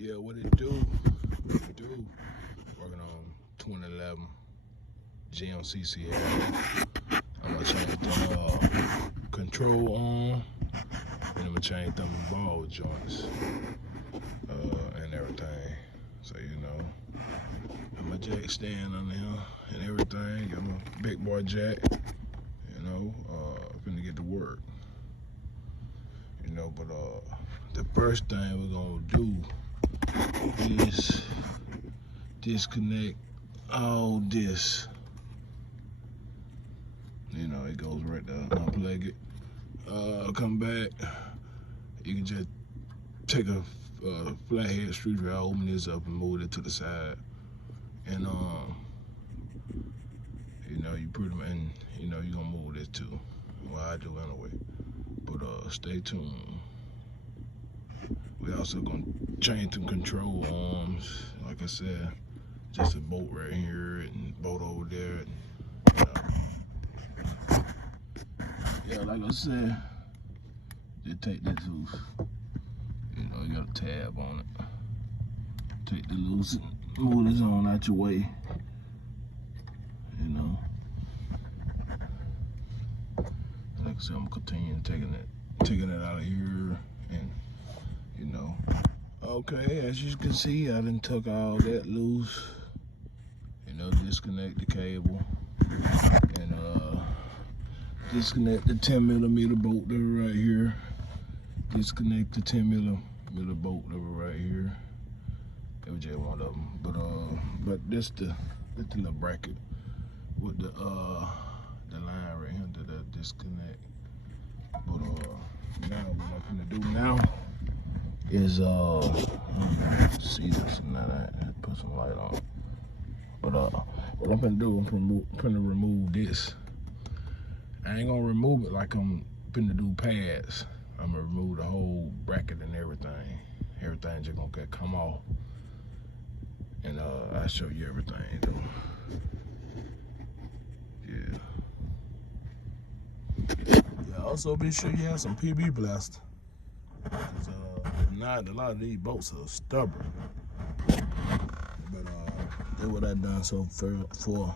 Yeah, what it do? Working on 2011 GMC Sierra. I'm gonna change the control arm, and I'm gonna change them ball joints and everything. So you know, got my jack stand on there and everything. Got my big boy jack. You know, finna get to work. You know, but the first thing we're gonna do is disconnect all this. You know, it goes right there. Unplug it. Come back. You can just take a flathead screwdriver, open this up, and move it to the side. And you know, you pretty much, you know, you gonna move this too. Well, I do anyway. But stay tuned. We also gonna change some control arms. Like I said, just a bolt right here and bolt over there. And, yeah, like I said, just take this loose. You know, you got a tab on it. Take the loose and move this on out your way. You know. Like I said, I'm gonna continue taking it out of here, and you know. Okay, as you can see, I done took all that loose. You know, disconnect the cable and disconnect the 10mm bolt lever right here. Disconnect the 10mm bolt lever right here. It was just one of them, but this the little bracket with the line right here to the disconnect. But now what I'm gonna do now is see this and that. I had to put some light on. But what I'm gonna do, I'm gonna remove this. I ain't gonna remove it like I'm gonna do pads. I'm gonna remove the whole bracket and everything. Everything just gonna come off. And I'll show you everything though. Yeah, also be sure you have some PB blaster. Cause not a lot of these boats are stubborn. But that's what I done so for.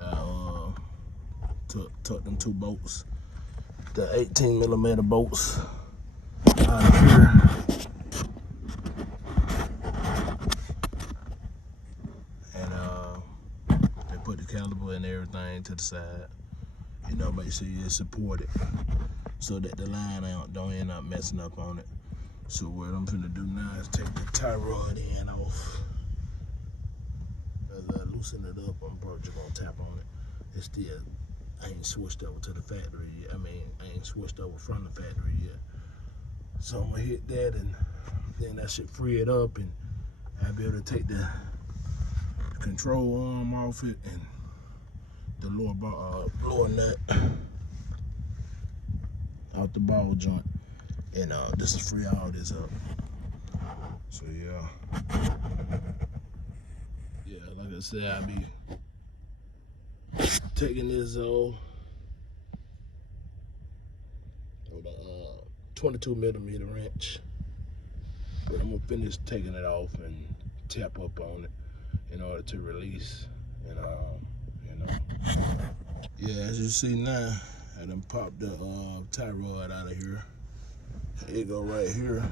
I took them two boats, the 18mm bolts out of here. And they put the caliper and everything to the side. You know, make sure you support it so that the line don't end up messing up on it. So what I'm gonna do now is take the tie rod end off. As I loosen it up, I'm probably just gonna tap on it. It's still, I ain't switched over to the factory yet. I ain't switched over from the factory yet. So I'm gonna hit that, and then that should free it up, and I'll be able to take the control arm off it and the lower nut out the ball joint, and this will free all this up. So yeah, like I said, I'll be taking this off with a 22mm wrench, but I'm gonna finish taking it off and tap up on it in order to release. And you know, yeah, as you see now, I done popped the tie rod out of here. It go right here.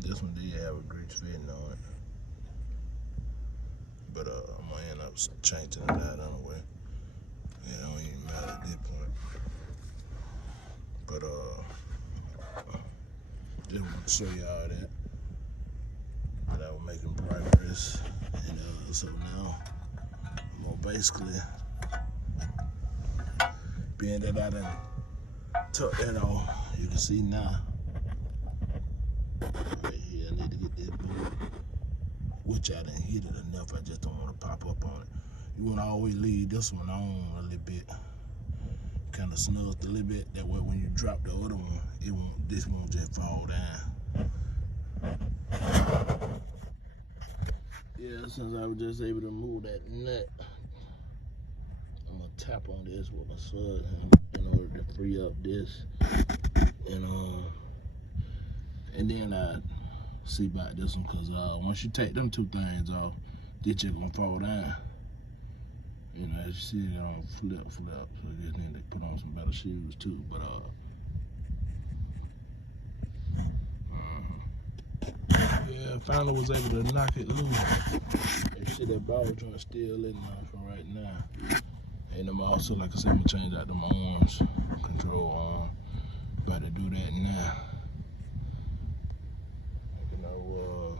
This one did have a grease fitting on it, but I'm gonna end up changing it out anyway. It don't even matter at this point. But just want to show y'all that I was making progress, and so now I'm gonna basically, being that I done tuck that off, you can see now. Right here, I need to get this bolt, which I done hit it enough. I just don't want to pop up on it. You want to always leave this one on a little bit, kind of snugs a little bit. That way, when you drop the other one, this won't just fall down. Yeah, since I was just able to move that nut, I'm gonna tap on this with my sword in order to free up this. And then I see about this one, cause once you take them two things off, this just gonna fall down. You know, as you see it on flip. So you just need to put on some better shoes too. But yeah, finally was able to knock it loose. You see that ball joint still in there for right now. And I'm also, like I said, I'm gonna change out them arms, control arm. About to do that now. You know,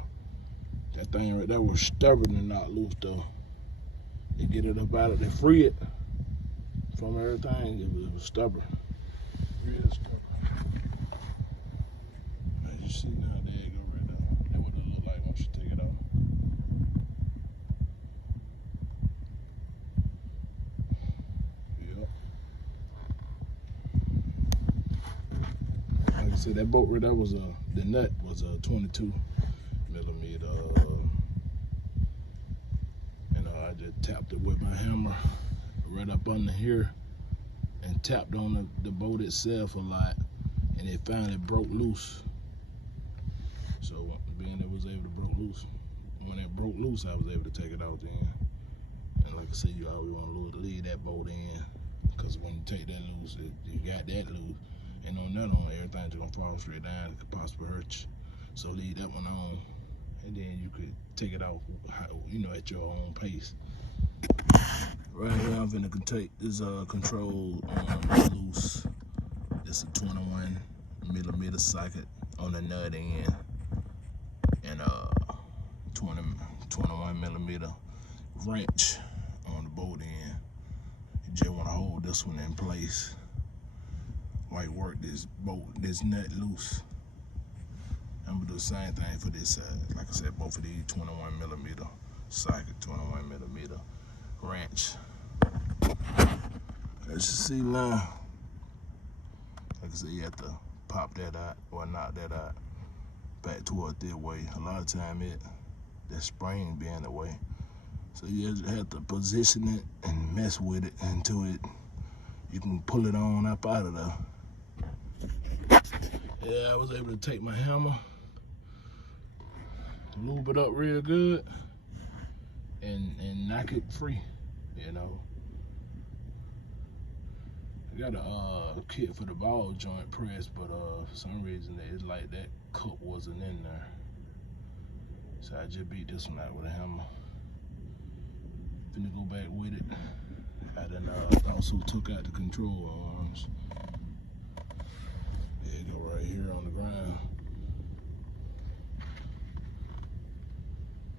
that thing right there was stubborn and not loose though. They get it up out of, they free it from everything. It was stubborn, real stubborn. As you see now, there you go right there. That's what it look like once you take it off. Yep. Like I said, that bolt right there was the nut was a 22 millimeter. I just tapped it with my hammer right up under here and tapped on the bolt itself a lot, and it finally broke loose. So being it was able to broke loose, when it broke loose, I was able to take it out then. And like I said, you always want to leave that bolt in, because when you take that loose, you got that loose, and on that one, everything's gonna fall straight down. It could possibly hurt you. So leave that one on, and then you could take it out, you know, at your own pace. Right here, I'm finna take this control loose. This a 21 millimeter socket on the nut end, and 21 millimeter wrench on the bolt end. You just wanna hold this one in place while you work this nut loose. I'm gonna do the same thing for this side. Like I said, both of these 21 millimeter socket, 21 millimeter wrench. As you see now, like I said, you have to pop that out or knock that out back toward that way. A lot of time that spring be in the way. So you just have to position it and mess with it until you can pull it on up out of there. Yeah, I was able to take my hammer, lube it up real good, and knock it free, you know. I got a kit for the ball joint press, but for some reason it's like that cup wasn't in there. So I just beat this one out with a hammer. Finna go back with it. I then also took out the control arms. There you go, right here on the ground.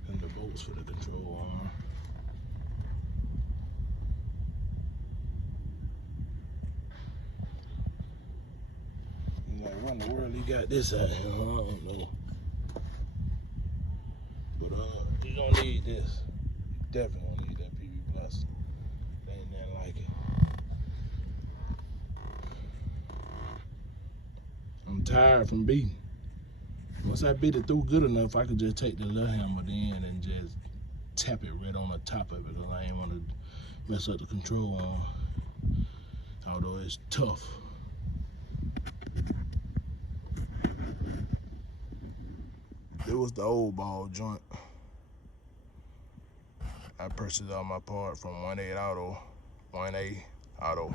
And the bolts for the control arm. Like, what in the world he got this out here? I don't know. But you gonna need this. You definitely gonna need that PV Plus. There ain't nothing like it. I'm tired from beating. Once I beat it through good enough, I could just take the little hammer in and just tap it right on the top of it, because I ain't want to mess up the control arm. Although it's tough. It was the old ball joint. I purchased all my parts from 1A Auto.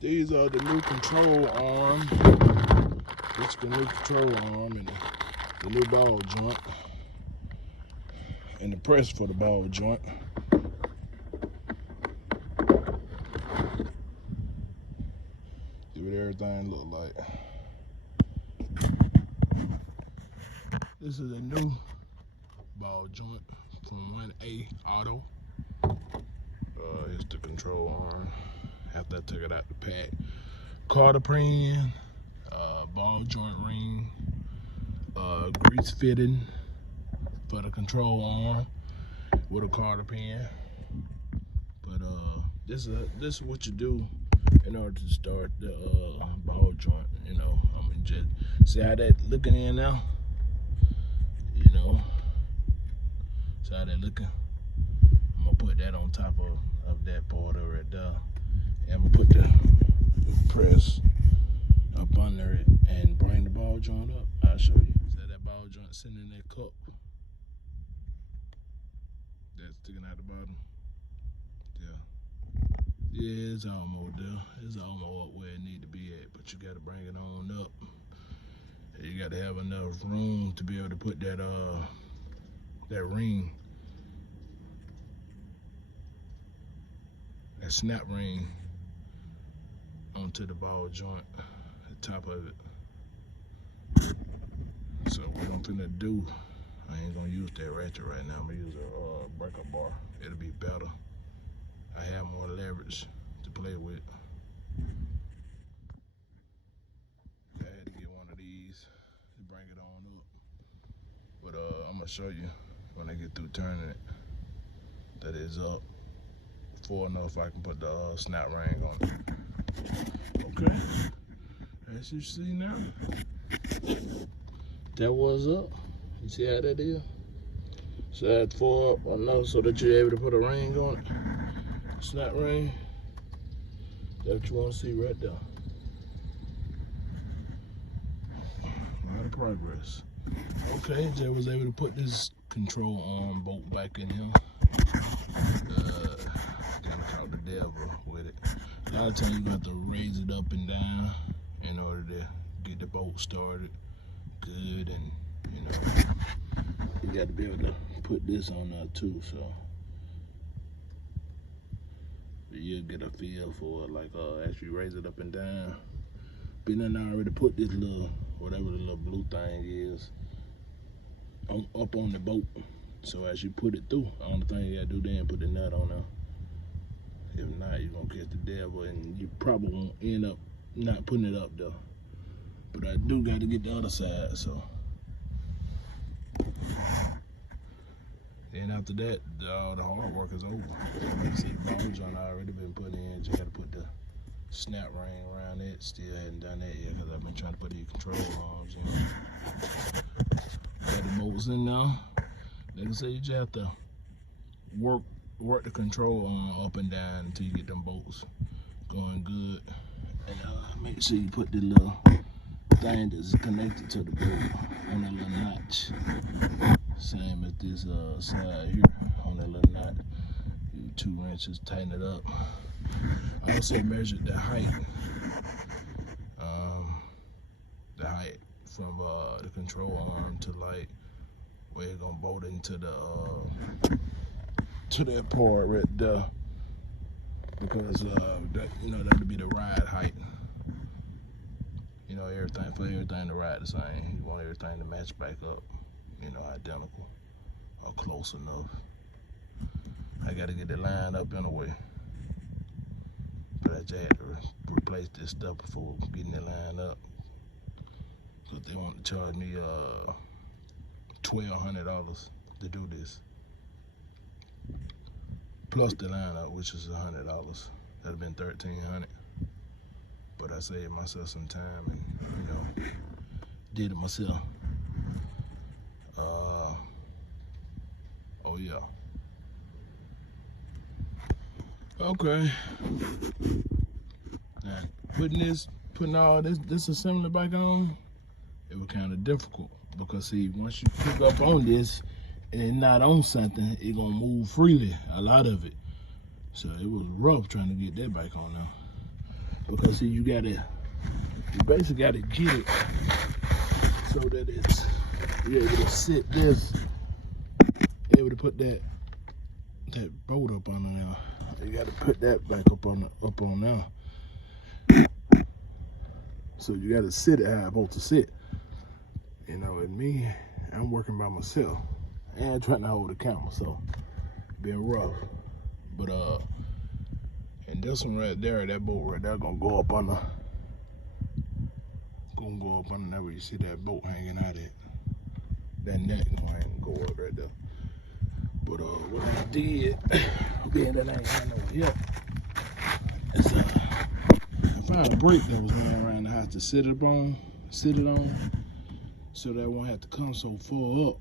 These are the new control arm. This is the new control arm and the new ball joint. And the press for the ball joint. See what everything look like. This is a new ball joint from 1A Auto. Here's the control arm. After I took it out the pack, Carter pin, ball joint ring, grease fitting for the control arm with a Carter pin. But this is what you do in order to start the ball joint. You know, I'm gonna just see how that looking in now. You know, see how that looking. I'm gonna put that on top of that part right there. And I'm gonna put the press sitting in that cup. That's sticking out the bottom. Yeah. Yeah, it's almost there. It's almost up where it need to be at, but you gotta bring it on up. You gotta have enough room to be able to put that that ring, that snap ring, onto the ball joint, the top of it. So what I'm finna do, I ain't gonna use that ratchet right now. I'm gonna use a breaker bar. It'll be better. I have more leverage to play with. I had to get one of these to bring it on up. But I'm gonna show you when I get through turning it that it's up full enough I can put the snap ring on it. Okay, as you see now, that was up. You see how that is? So that's full up enough so that you're able to put a ring on it. Snap ring. That's what you want to see right there. A lot of progress. Okay, Jay was able to put this control arm bolt back in here. Kind of caught the devil with it. A lot of times you have to raise it up and down in order to get the bolt started good, and you know you got to be able to put this on there too. So you'll get a feel for it, like as you raise it up and down. But then I already put this little, whatever the little blue thing is, up on the boat. So as you put it through, the only thing you gotta do then put the nut on there. If not, you're gonna catch the devil, and you probably won't end up not putting it up though. But I do gotta get the other side, so. Then after that, all the hard work is over. Like I said, the ball joint I already been put in. Just gotta put the snap ring around it. Still hadn't done that yet because I've been trying to put these control arms in. Got the bolts in now. Like I said, you just have to work the control arm up and down until you get them bolts going good. And make sure you put the little thing that's connected to the bolt on that little notch. Same as this side here on that little knot. 2 wrenches, tighten it up. I also measured the height. From the control arm to like where it's gonna bolt into the to that part right there, because that, you know, that'll be the ride height. You know, everything to ride the same. You want everything to match back up, you know, identical or close enough. I gotta get it lined up anyway, but I just had to replace this stuff before getting it lined up, because they want to charge me $1,200 to do this, plus the lineup, which is $100. That'd have been $1,300. But I saved myself some time and, you know, did it myself. Oh yeah. Okay. Now putting all this assembly back on, it was kind of difficult, because see, once you pick up on this and it's not on something, it gonna move freely, a lot of it. So it was rough trying to get that back on now, because see, you basically gotta get it so that you're able to sit this, able to put that bolt up on there now. You gotta put that back up on now. So you gotta sit it how it's supposed to sit. You know, and me, I'm working by myself and trying to hold the camera, so being rough. But and this one right there, that bolt right there, gonna go up on there where you see that bolt hanging out at. That net gonna go up right there. But what I did, being that I ain't had no help, is I found a brake that was laying around the house to sit it on, so that I won't have to come so far up.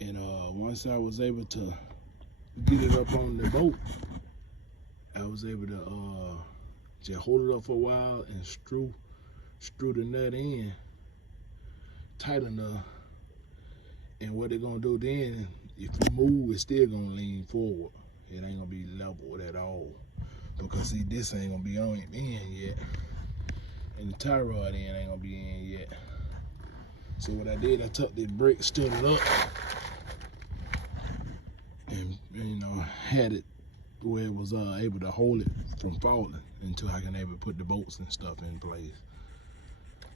And once I was able to get it up on the boat, I was able to just hold it up for a while and screw the nut in tight enough And what they're gonna do then, if you move, it's still gonna lean forward. It ain't gonna be leveled at all. Because see, this ain't gonna be in yet. And the tie rod end ain't gonna be in yet. So what I did, I took the brake, stood it up, and you know, had it where it was able to hold it from falling until I can able to put the bolts and stuff in place.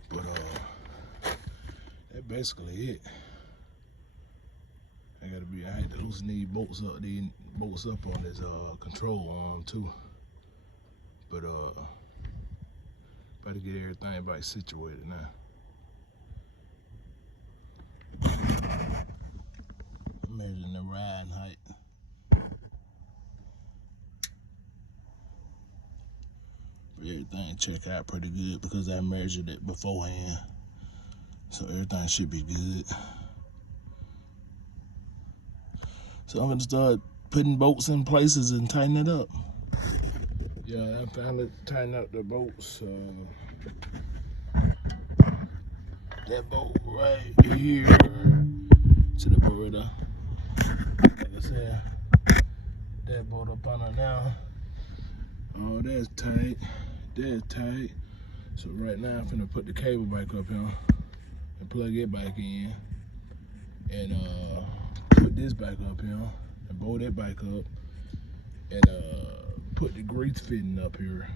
But that's basically it. I had to loosen these bolts up on this control arm too. But better get everything back situated now. Measuring the riding height. But everything check out pretty good because I measured it beforehand. So everything should be good. So I'm gonna start putting bolts in places and tighten it up. Yeah, I finally tightened up the bolts. That bolt right here to the border. Like I said, that bolt up on her now. Oh, that's tight. That's tight. So right now I'm finna put the cable back up here and plug it back in, and put this back up here and bolt it back up, and put the grease fitting up here,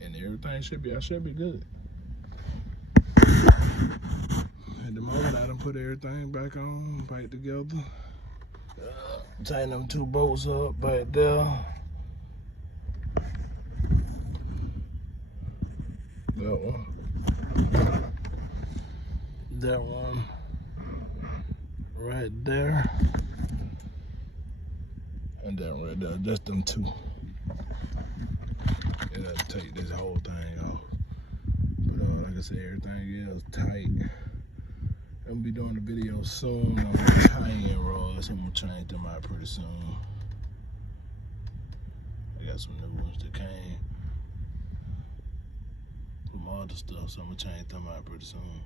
and everything I should be good. At the moment, I done put everything back on, back together. Tighten them 2 bolts up back there. That one right there, and that right there, just them 2. And I'll take this whole thing off. But like I said, everything else tight. I'm gonna be doing the video soon on the tie-in rods. I'm gonna change them out pretty soon. I got some new ones that came from other stuff, so I'm gonna change them out pretty soon.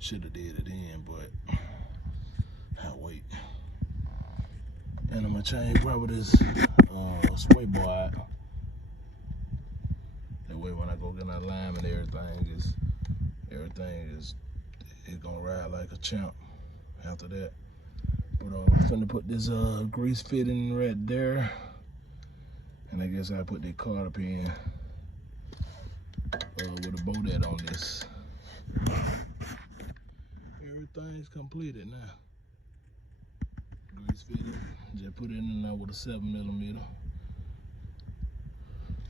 Should have did it in, but I'll wait. And I'm gonna change probably this sway bar out. That way when I go get an alignment, everything is gonna ride like a champ after that. But I'm finna put this grease fitting right there, and I guess I put that card up in with a bolt head on this. Everything's completed now. Grease fitted. Just put it in there with a 7mm.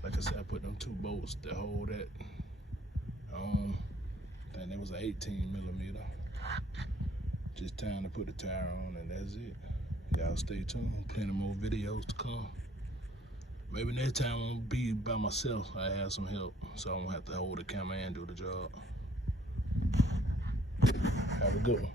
Like I said, I put them 2 bolts to hold that. I think it was an 18mm. Just time to put the tire on, and that's it. Y'all stay tuned. Plenty more videos to come. Maybe next time I won't be by myself. I have some help, so I won't have to hold the camera and do the job. Have a good one.